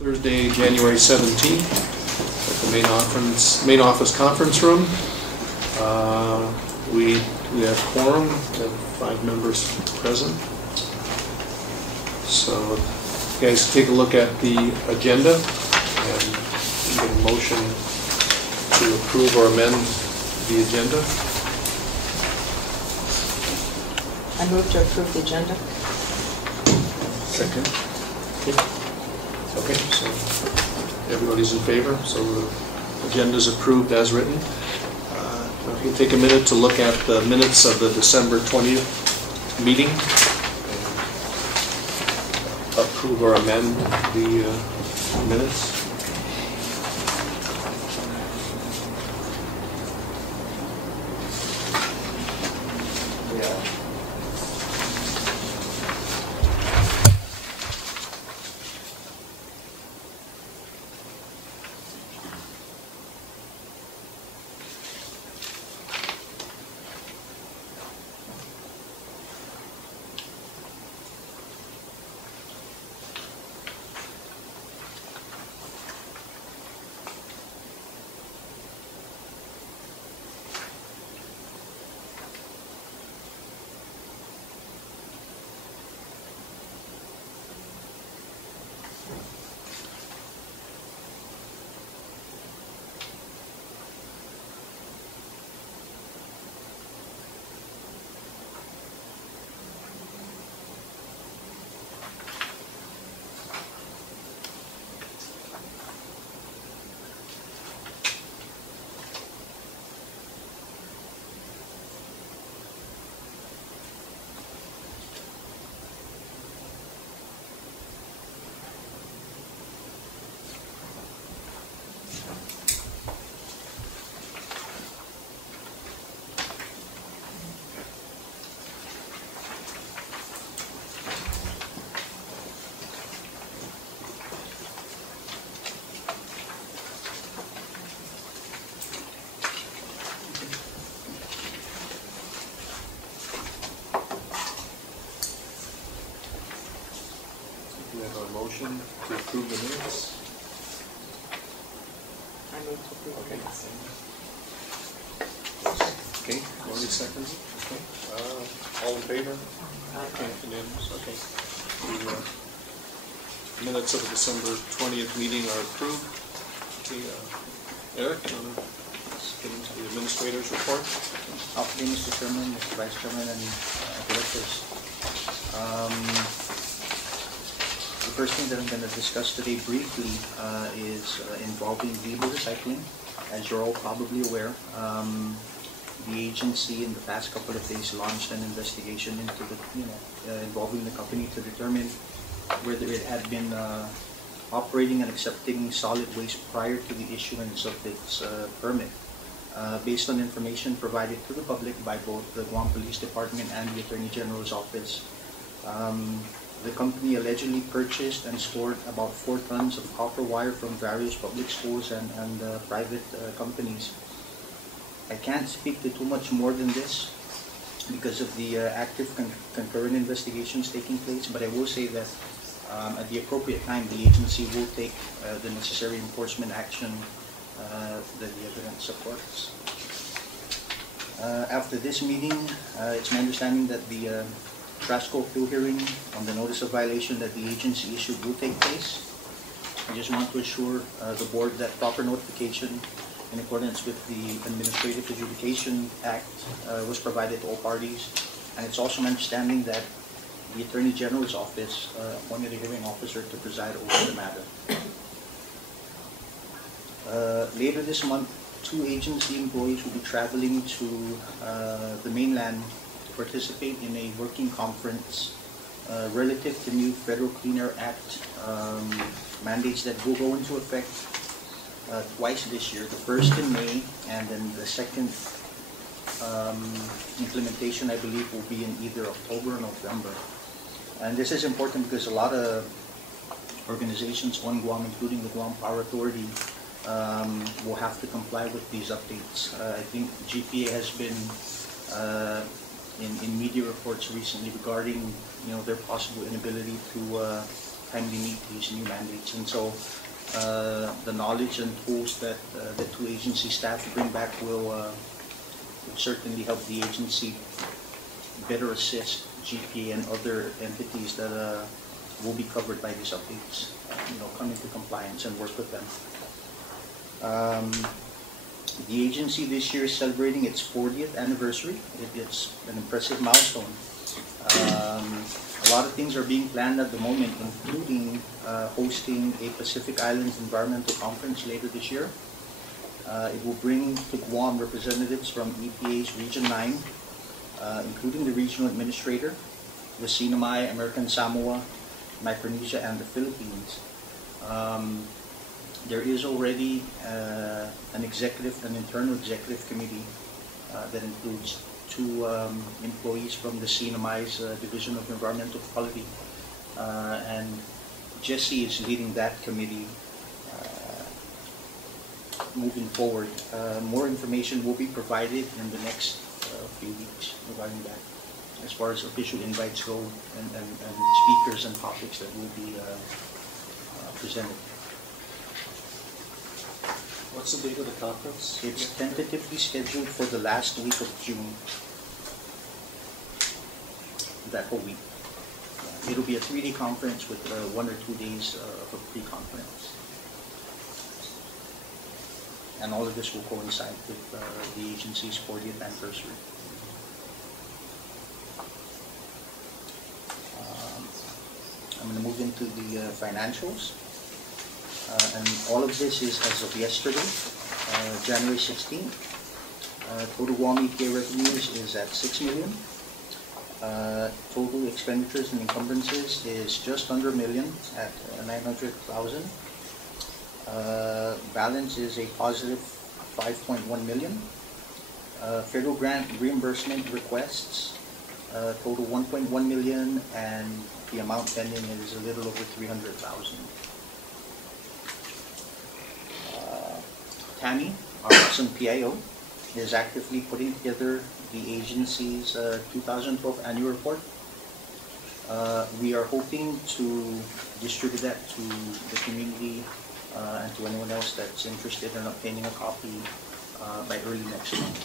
Thursday, January 17th, at the main office conference room. We have quorum, we have 5 members present. So you guys take a look at the agenda and get a motion to approve or amend the agenda. I move to approve the agenda. Second. Okay, so everybody's in favor, so the agenda is approved as written. If you take a minute to look at the minutes of the December 20th meeting, and approve or amend the minutes. Motion to approve the minutes. I move to approve the minutes. Okay, 20 seconds. Okay. All in favor? Okay, unanimous. Okay. The minutes of the December 20th meeting are approved. Okay, Eric, you want to get into the administrator's report? Okay, Mr. Chairman, Mr. Vice Chairman, and directors. The first thing that I'm going to discuss today briefly is involving legal recycling. As you're all probably aware, the agency in the past couple of days launched an investigation into the, involving the company to determine whether it had been operating and accepting solid waste prior to the issuance of its permit. Based on information provided to the public by both the Guam Police Department and the Attorney General's Office, the company allegedly purchased and stored about 4 tons of copper wire from various public schools and private companies. I can't speak to too much more than this because of the active concurrent investigations taking place, but I will say that at the appropriate time, the agency will take the necessary enforcement action that the evidence supports. After this meeting, it's my understanding that the Trasco Fuel hearing on the notice of violation that the agency issued will take place. I just want to assure the board that proper notification in accordance with the Administrative Adjudication Act was provided to all parties, and it's also my understanding that the Attorney General's Office appointed a hearing officer to preside over the matter. Later this month, 2 agency employees will be traveling to the mainland to participate in a working conference relative to new Federal Clean Air Act mandates that will go into effect twice this year. The first in May, and then the second implementation, I believe, will be in either October or November. And this is important because a lot of organizations on Guam, including the Guam Power Authority, will have to comply with these updates. I think GPA has been in media reports recently regarding their possible inability to timely meet these new mandates. And so the knowledge and tools that the two agency staff bring back will certainly help the agency better assist GPA and other entities that will be covered by these updates, come into compliance and work with them. The agency this year is celebrating its 40th anniversary. It's an impressive milestone. A lot of things are being planned at the moment, including hosting a Pacific Islands Environmental Conference later this year. It will bring to Guam representatives from EPA's Region 9, including the regional administrator, the Sinamay, American Samoa, Micronesia, and the Philippines. There is already an internal executive committee that includes two employees from the CNMI's Division of Environmental Quality, and Jesse is leading that committee moving forward. More information will be provided in the next few weeks regarding that, as far as official invites go and speakers and topics that will be presented. What's the date of the conference? It's tentatively scheduled for the last week of June. That whole week. It'll be a 3-day conference with 1 or 2 days of a pre-conference. And all of this will coincide with the agency's 40th anniversary. I'm going to move into the financials. And all of this is as of yesterday, January 16th. Total Guam EPA revenues is at $6 million. Total expenditures and encumbrances is just under $1 million at $900,000. Balance is a positive $5.1 million. Federal grant reimbursement requests total $1.1 million, and the amount pending is a little over $300,000. Tammy, our awesome PIO, is actively putting together the agency's 2012 annual report. We are hoping to distribute that to the community and to anyone else that's interested in obtaining a copy by early next month.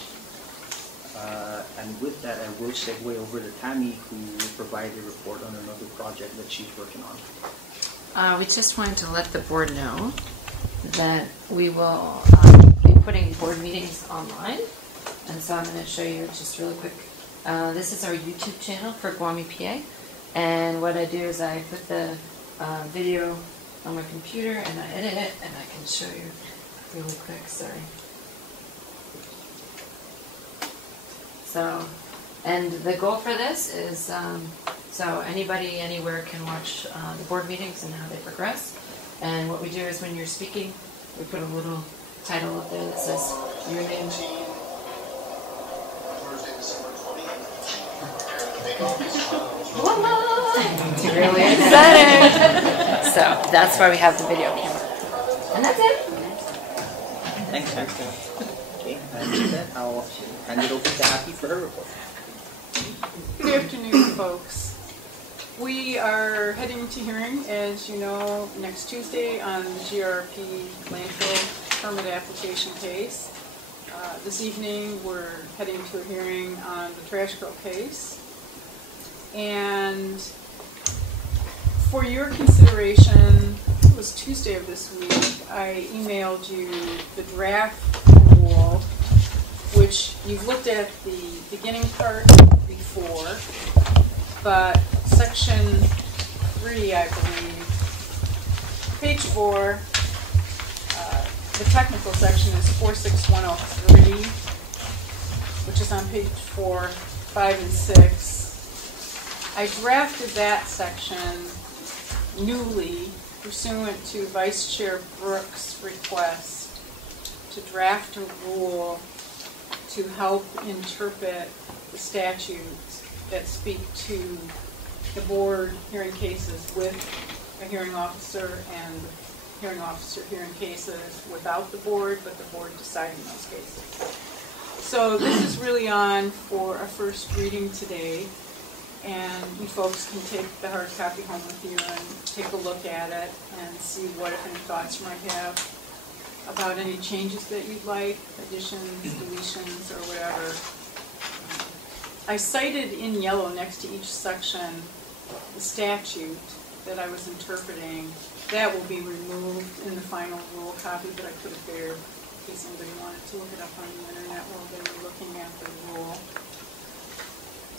And with that, I will segue over to Tammy, who will provide a report on another project that she's working on. We just wanted to let the board know that we will be putting board meetings online, and so I'm going to show you just really quick. This is our YouTube channel for Guam EPA, and what I do is I put the video on my computer and I edit it, and I can show you really quick. Sorry. So, and the goal for this is so anybody anywhere can watch the board meetings and how they progress. And what we do is when you're speaking, we put a little title up there that says your name. Really excited. So that's why we have the video camera. And that's it. Thanks, Happy. Okay, and with that, I'll hand it over to Happy for her report. Good afternoon, folks. We are heading to hearing, as you know, next Tuesday on the GRP landfill permit application case. This evening we're heading to a hearing on the trash girl case. And for your consideration, it was Tuesday of this week, I emailed you the draft rule, which you've looked at the beginning part before, but section 3, I believe, page 4, the technical section is 46103, which is on page 4, 5, and 6. I drafted that section newly pursuant to Vice Chair Brooks' request to draft a rule to help interpret the statutes that speak to the board hearing cases with a hearing officer and the hearing officer hearing cases without the board, but the board deciding those cases. So this is really on for a first reading today. and you folks can take the hard copy home with you and take a look at it and see what, if any, thoughts you might have about any changes that you'd like, additions, deletions, or whatever. I cited in yellow next to each section the statute that I was interpreting. That will be removed in the final rule copy, but I put it there in case anybody wanted to look it up on the internet while they were looking at the rule.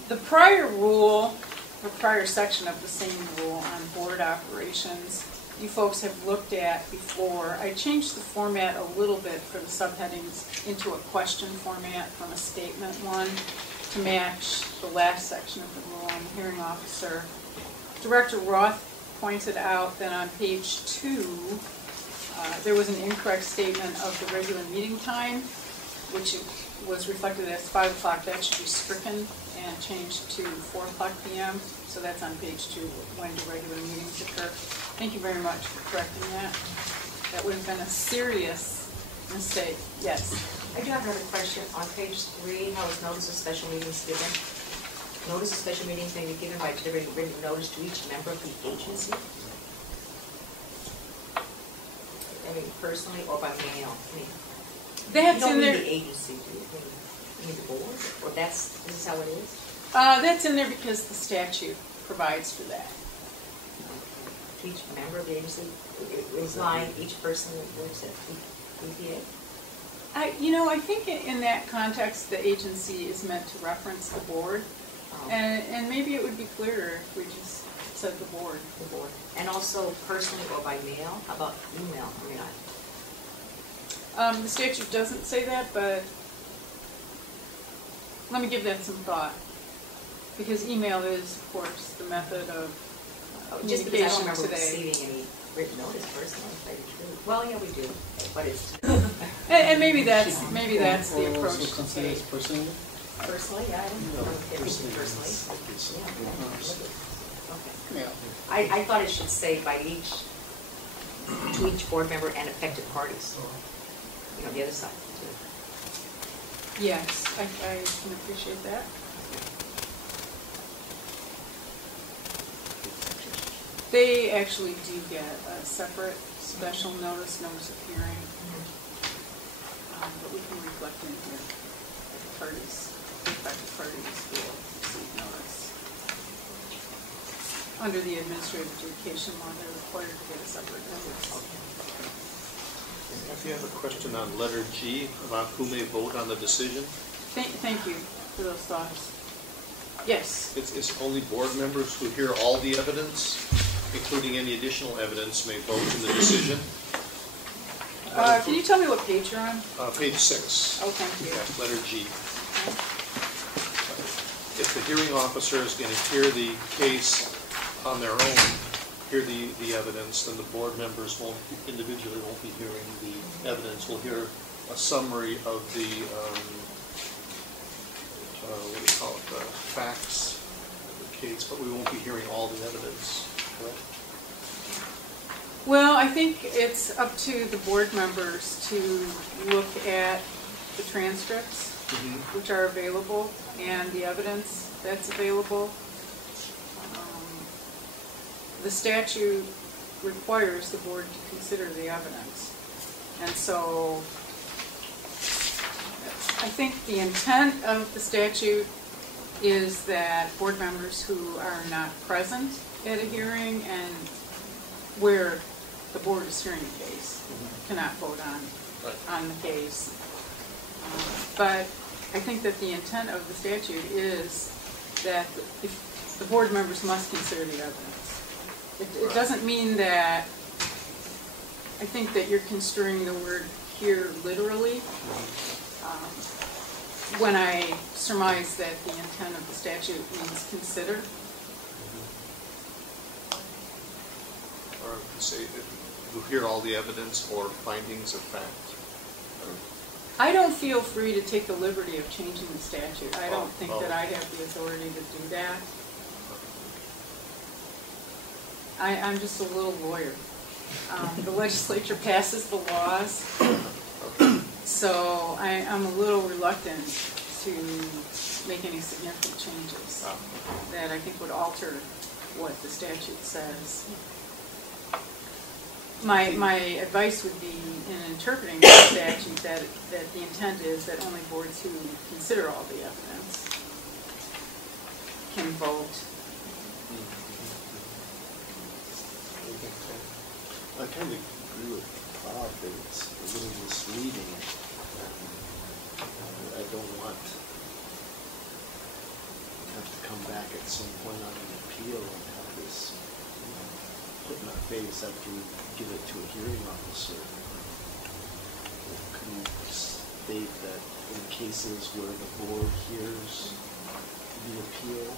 The prior rule, or prior section of the same rule on board operations, you folks have looked at before. I changed the format a little bit for the subheadings into a question format from a statement one to match the last section of the rule on the hearing officer. Director Roth pointed out that on page 2, there was an incorrect statement of the regular meeting time, which was reflected as 5 o'clock. That should be stricken and changed to 4 o'clock p.m. So that's on page 2, when do regular meetings occur. Thank you very much for correcting that. That would have been a serious mistake. Yes? I do have another question. On page 3, how is notice of special meetings given? Notice of special meetings may be given by delivering written notice to each member of the agency. I mean, personally or by mail. I mean, That's you don't in mean there. the agency, do you? You mean the board? Or this is how it is? That's in there because the statute provides for that. To each member of the agency, implying each person that works at EPA? I think in that context, the agency is meant to reference the board. And maybe it would be clearer if we just said the board. The board. And also personally or by mail? How about email? I mean, The statute doesn't say that, but let me give that some thought. Because email is, of course, the method of just because I don't communication remember today. receiving any written notice personally, if I do. Well, yeah, we do, but it's And maybe that's the approach Also to consider take. as personally? personally, yeah, I don't know if Personally. personally. Yeah, okay. Yeah. I thought it should say by to each board member and affected parties. You know, the other side too. Yes, I can appreciate that. They actually do get a separate special notice of hearing, but we can reflect in here that the affected parties will receive notice. Under the administrative adjudication law, they're required to get a separate notice. If you have a question on letter G about who may vote on the decision, Thank you for those thoughts. Yes. it's only board members who hear all the evidence, including any additional evidence, may vote in the decision. Can you tell me what page you're on? Page 6. Oh, thank you. Yeah, letter G. If the hearing officer is going to hear the case on their own, hear the evidence, then the board members individually won't be hearing the evidence. We'll hear a summary of the, what do you call it, the facts of the case, but we won't be hearing all the evidence, correct? Well, I think it's up to the board members to look at the transcripts, which are available, and the evidence that's available. The statute requires the board to consider the evidence. And so I think the intent of the statute is that board members who are not present at a hearing and where the board is hearing the case cannot vote on the case. But I think that the intent of the statute is that the board members must consider the evidence. It doesn't mean that, I think that you're construing the word here literally, when I surmise that the intent of the statute means consider. Or say that you hear all the evidence or findings of fact. I don't feel free to take the liberty of changing the statute. I don't think Oh. that I have the authority to do that. I'm just a little lawyer. The legislature passes the laws, so I'm a little reluctant to make any significant changes that I think would alter what the statute says. My advice would be in interpreting the statute that the intent is that only boards who consider all the evidence can vote. I kind of agree with Bob that it's a little misleading. I don't want to have to come back at some point on an appeal and have this put in our face after we give it to a hearing officer. Can you state that in cases where the board hears the appeal,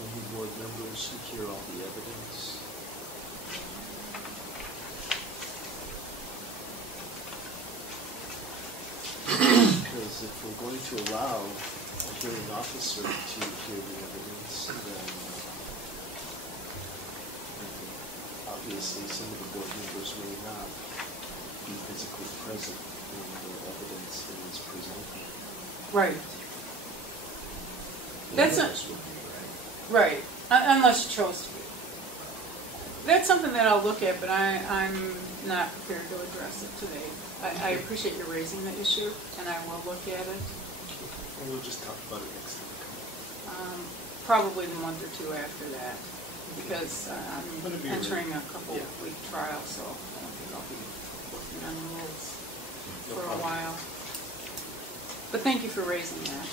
only board members who hear all the evidence? Because if we're going to allow a hearing officer to hear the evidence, then obviously some of the board members may not be physically present when the evidence is presented. Right. That's not, Would be right, unless you chose to be. That's something that I'll look at, but I'm not prepared to address it today. I appreciate you raising the issue, and I will look at it. Well, we'll just talk about it next time. Probably the month or two after that, because I'm entering a couple-week trial, so I don't think I'll be working on the rules for a while. But thank you for raising that.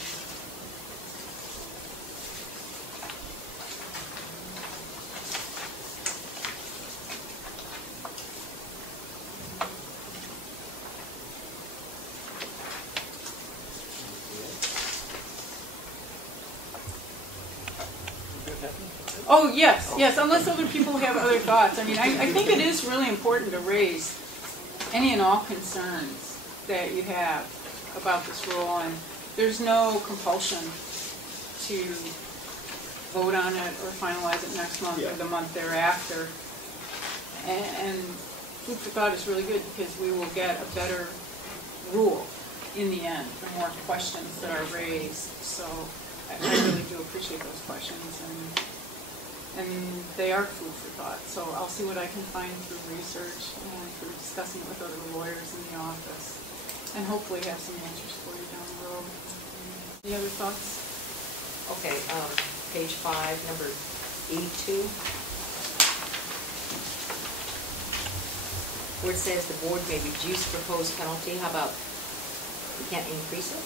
Oh, yes, yes, unless other people have other thoughts. I mean, I think it is really important to raise any and all concerns that you have about this rule, and there's no compulsion to vote on it or finalize it next month or the month thereafter. And food for thought is really good because we will get a better rule in the end, the more questions that are raised. So I really do appreciate those questions, and they are food for thought. So I'll see what I can find through research and through discussing it with other lawyers in the office, and hopefully have some answers for you down the road. Any other thoughts? Okay, page 5, number 82. Where it says the board may reduce proposed penalty, how about we can't increase it?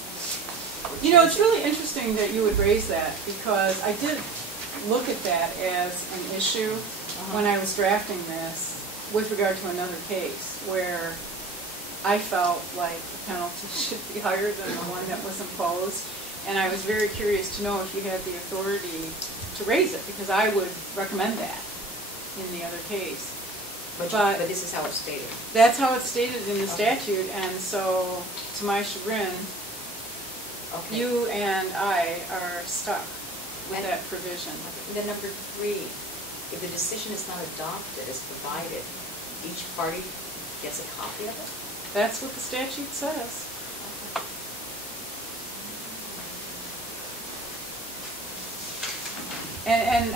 You know, it's really interesting that you would raise that, because I did look at that as an issue when I was drafting this with regard to another case where I felt like the penalty should be higher than the one that was imposed, and I was very curious to know if you had the authority to raise it, because I would recommend that in the other case. But this is how it's stated. That's how it's stated in the statute, and so to my chagrin, you and I are stuck with that provision. Then number 3, if the decision is not adopted as provided, each party gets a copy of it? That's what the statute says. And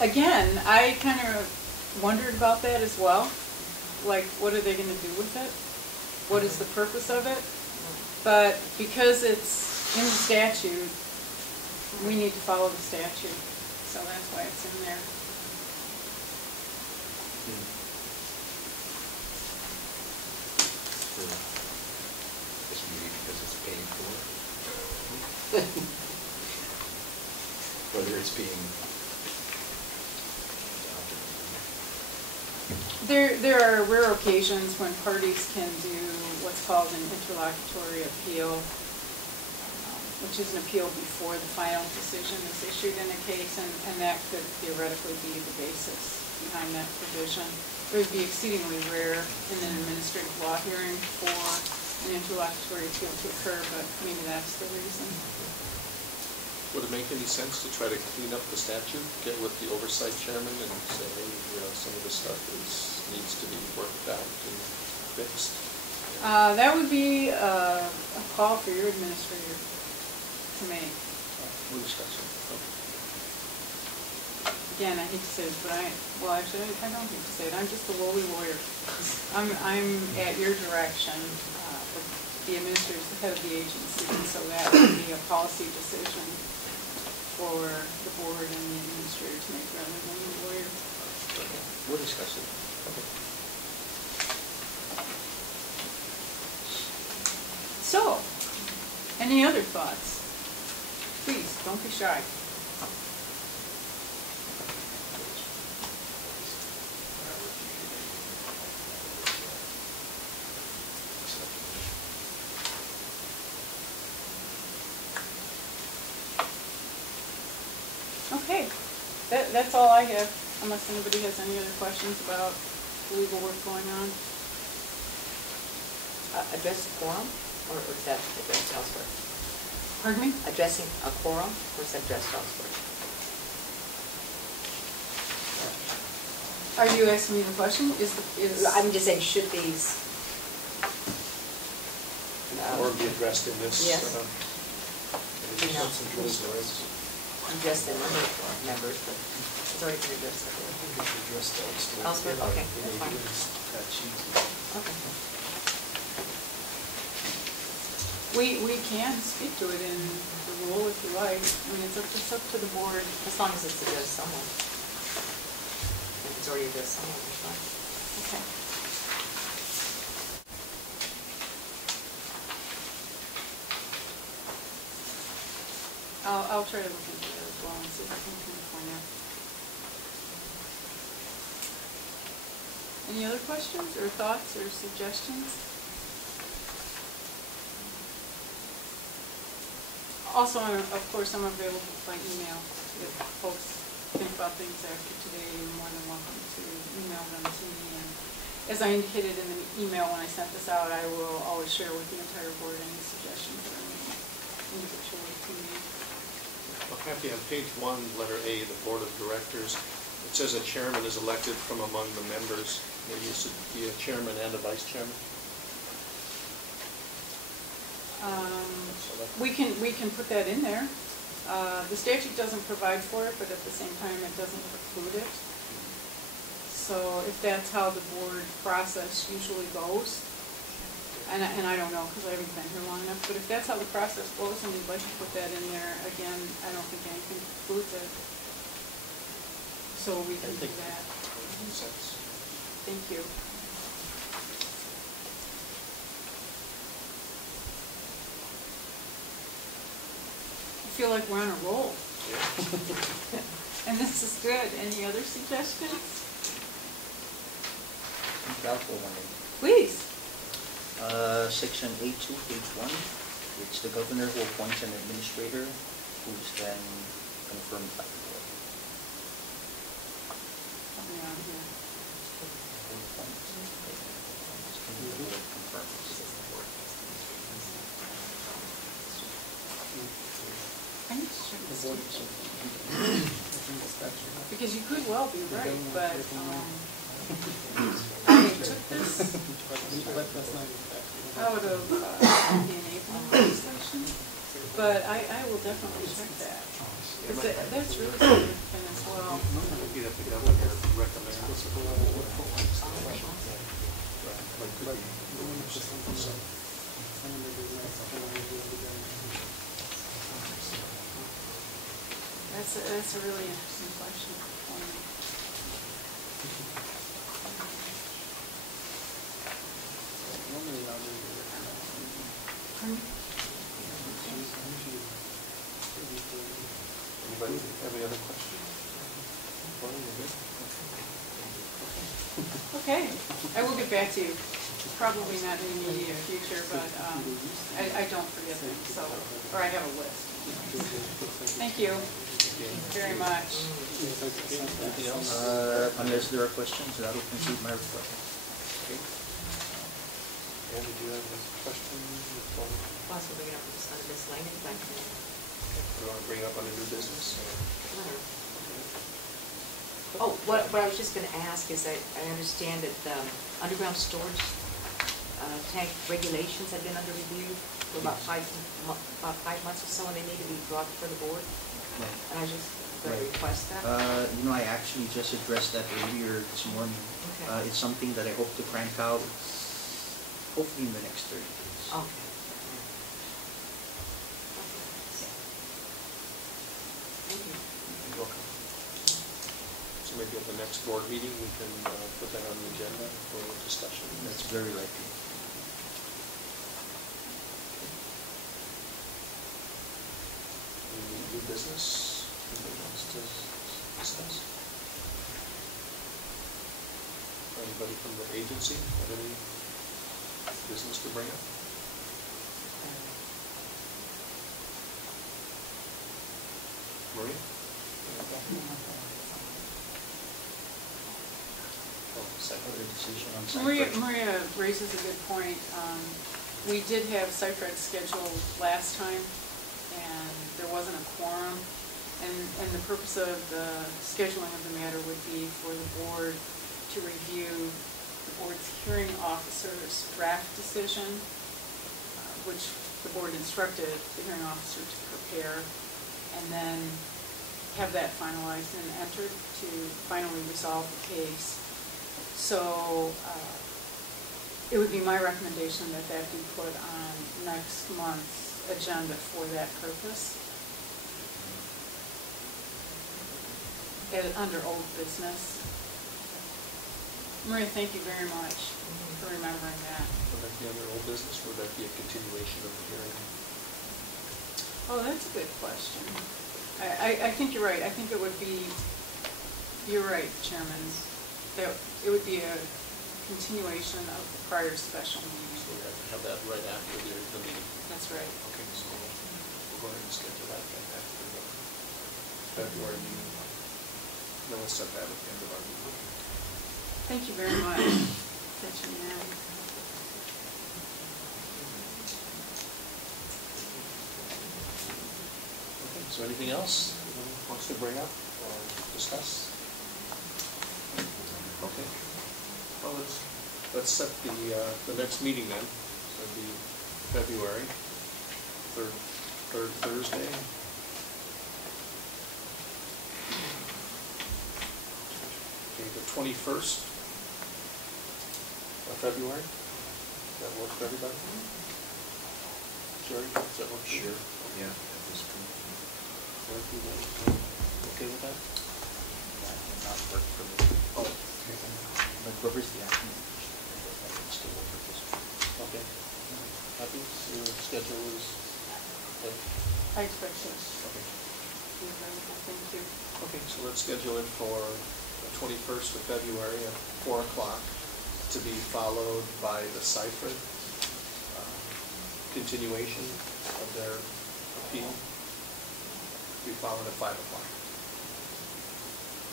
again, I kind of wondered about that as well. Like, what are they going to do with it? What is the purpose of it? But because it's in the statute, we need to follow the statute. So that's why it's in there. This maybe because it's paid for. Whether it's being adopted. There are rare occasions when parties can do what's called an interlocutory appeal, which is an appeal before the final decision is issued in a case, and that could theoretically be the basis behind that provision. It would be exceedingly rare in an administrative law hearing for an interlocutory appeal to occur, but maybe that's the reason. Would it make any sense to try to clean up the statute, get with the oversight chairman and say, hey, some of this stuff needs to be worked out and fixed? That would be a call for your administrator to make. We'll discuss it. Again, I hate to say it, but well, actually, I don't hate to say it. I'm just a lowly lawyer. I'm at your direction. But the administrator is the head of the agency, and so that would be a policy decision for the board and the administrator to make rather than the lawyer. We'll discuss it. So, any other thoughts? Please, don't be shy. Okay, that's all I have, unless anybody has any other questions about the legal work going on. Address quorum, or is that addressed elsewhere? Pardon me? Addressing a quorum, or is that addressed elsewhere? Are you asking me the question? I'm just saying, should these... Or be addressed in this. Yes. In No. this list. Addressed in number of members, but it's already been addressed elsewhere. Elsewhere, okay, that's fine. Okay. We can speak to it in the rule if you like. I mean, it's up to the board. As long as it's addressed someone. If it's already addressed someone, it's fine. Okay. I'll try to look into that as well and see if I can find out. Any other questions or thoughts or suggestions? Also, of course, I'm available by email. If folks think about things after today, you're more than welcome to email them to me. And as I indicated in the email when I sent this out, I will always share with the entire board any suggestions that are made individually to me. Well, Kathy, on page 1, letter A, the Board of Directors, it says a chairman is elected from among the members. There used to be a chairman and a vice chairman. We can put that in there. The statute doesn't provide for it, but at the same time, it doesn't preclude it. So if that's how the board process usually goes, and I don't know because I haven't been here long enough, but if that's how the process goes and we'd like to put that in there, again, I don't think anything precludes it. So we can do that. Thank you. I feel like we're on a roll. And this is good. Any other suggestions? Doubtful one. Please. Section A2, page 1. It's the governor who appoints an administrator who's then confirmed by the board. Help me out here. I need to check this. Because you could well be right, but I took this out of the enabling section, but I will definitely check that. Because that's really significant as well. Maybe that the governor recommends. That's a really interesting question. Anybody have any other questions? Okay, I will get back to you. Probably not in the immediate future, but I don't forget things, so, or I have a list. Thank you very much. Anything else? Unless there are questions, that will conclude my report. Okay. And did you have a question? Possibly bring it up with this under miscellaneous, back to You want to bring it up under new business? Oh, what I was just going to ask is I understand that underground storage tank regulations have been under review for about 5 months or so, and they need to be brought before the board. Right. And I just going to request that. I actually just addressed that earlier this morning. Okay. It's something that I hope to crank out hopefully in the next 30 days. Okay. Thank you. You're welcome. So maybe at the next board meeting, we can put that on the agenda for discussion. That's very likely. Any new business? Anybody wants to discuss? Anybody from the agency have any business to bring up? Maria? Oh, second decision on site. Maria raises a good point. We did have site rec scheduled last time, and there wasn't a quorum. And the purpose of the scheduling of the matter would be for the board to review the board's hearing officer's draft decision, which the board instructed the hearing officer to prepare, and then have that finalized and entered to finally resolve the case. So it would be my recommendation that that be put on next month's agenda for that purpose. Under old business. Maria, thank you very much for remembering that. Would that be under old business, or would that be a continuation of the hearing? Oh, that's a good question. I think you're right. I think it would be, you're right, Chairman, that it would be a continuation of the prior special meeting. So we have to have that right after the meeting. That's right. Okay, so we'll go ahead and schedule that then after the February meeting. Then we'll set that at the end of our meeting. Thank you very much. Catching that. Okay, so anything else anyone wants to bring up or discuss? Okay. Well, let's set the next meeting then. So it'll be February, third Thursday. Okay, the 21st of February. Does that work for everybody? Jerry, does that work for you? Sure, yeah, at this point. Okay with that? That will not work for me. Oh, But whoever's the acting It's still over this one. okay. Happy? Your schedule is, okay. I expect so. Okay. Thank you. Okay, so let's schedule it for the 21st of February at 4 o'clock to be followed by the Seifert continuation of their appeal. Be followed at 5 o'clock.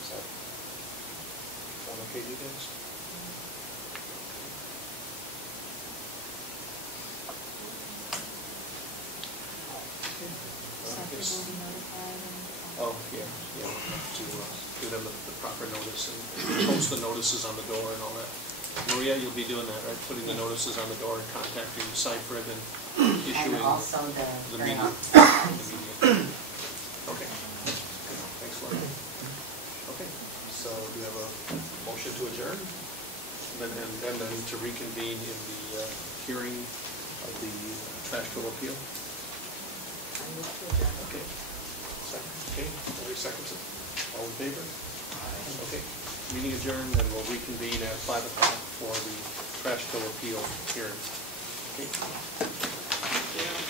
Is that sound okay to you guys? Will be notified and. Oh, yeah, we'll have to give them the proper notice and post the notices on the door and all that. Maria, you'll be doing that, right? Putting the notices on the door and contacting Seifert and issuing And also the the media. turnout. Okay. Thanks, Lauren. Okay, so do you have a motion to adjourn? And then to reconvene in the hearing of the trash total appeal? I move to adjourn. Okay. Second, okay, every second, all in favor? Okay, meeting adjourned, and we'll reconvene at 5 o'clock for the trash total appeal hearing. Okay. Thank you.